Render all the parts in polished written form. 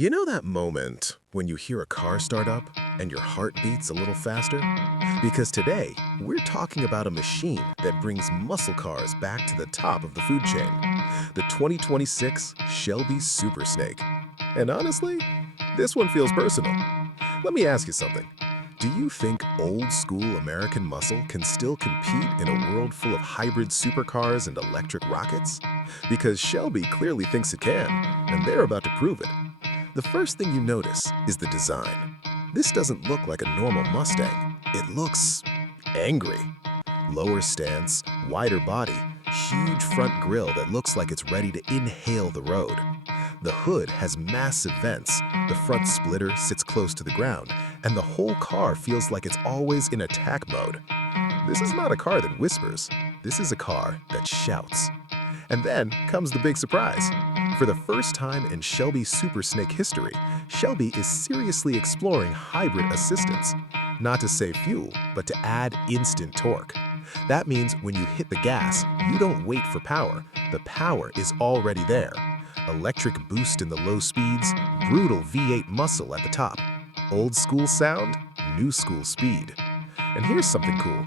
You know that moment when you hear a car start up and your heart beats a little faster? Because today, we're talking about a machine that brings muscle cars back to the top of the food chain, the 2026 Shelby Super Snake. And honestly, this one feels personal. Let me ask you something. Do you think old-school American muscle can still compete in a world full of hybrid supercars and electric rockets? Because Shelby clearly thinks it can, and they're about to prove it. The first thing you notice is the design. This doesn't look like a normal Mustang. It looks angry. Lower stance, wider body, huge front grille that looks like it's ready to inhale the road. The hood has massive vents, the front splitter sits close to the ground, and the whole car feels like it's always in attack mode. This is not a car that whispers. This is a car that shouts. And then comes the big surprise. For the first time in Shelby Super Snake history, Shelby is seriously exploring hybrid assistance. Not to save fuel, but to add instant torque. That means when you hit the gas, you don't wait for power. The power is already there. Electric boost in the low speeds, brutal V8 muscle at the top. Old school sound, new school speed. And here's something cool.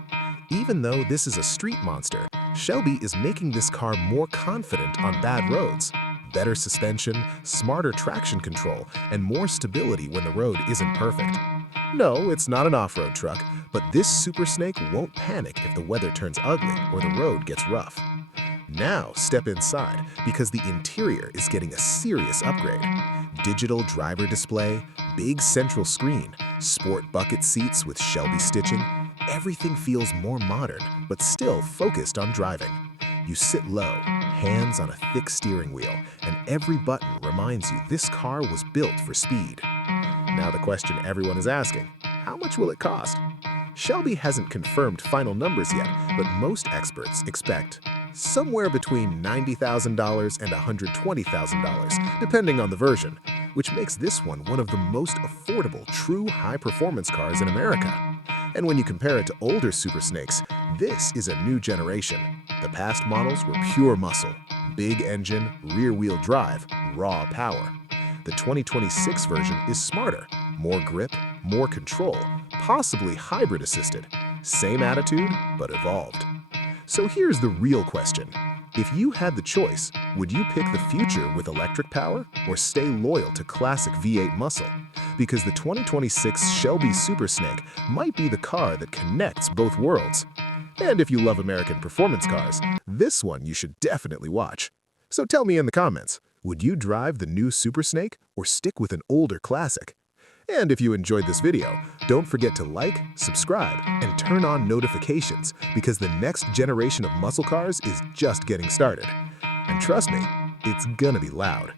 Even though this is a street monster, Shelby is making this car more confident on bad roads. Better suspension, smarter traction control, and more stability when the road isn't perfect. No, it's not an off-road truck, but this Super Snake won't panic if the weather turns ugly or the road gets rough. Now step inside because the interior is getting a serious upgrade. Digital driver display, big central screen, sport bucket seats with Shelby stitching. Everything feels more modern, but still focused on driving. You sit low, hands on a thick steering wheel, and every button reminds you this car was built for speed. Now the question everyone is asking, how much will it cost? Shelby hasn't confirmed final numbers yet, but most experts expect somewhere between $90,000 and $120,000, depending on the version, which makes this one of the most affordable true high-performance cars in America. And when you compare it to older Super Snakes, this is a new generation. The past models were pure muscle, big engine, rear-wheel drive, raw power. The 2026 version is smarter, more grip, more control, possibly hybrid assisted. Same attitude, but evolved. So here's the real question. If you had the choice, would you pick the future with electric power or stay loyal to classic V8 muscle? Because the 2026 Shelby Super Snake might be the car that connects both worlds. And if you love American performance cars, this one you should definitely watch. So tell me in the comments, would you drive the new Super Snake or stick with an older classic? And if you enjoyed this video, don't forget to like, subscribe, and turn on notifications because the next generation of muscle cars is just getting started. And trust me, it's gonna be loud.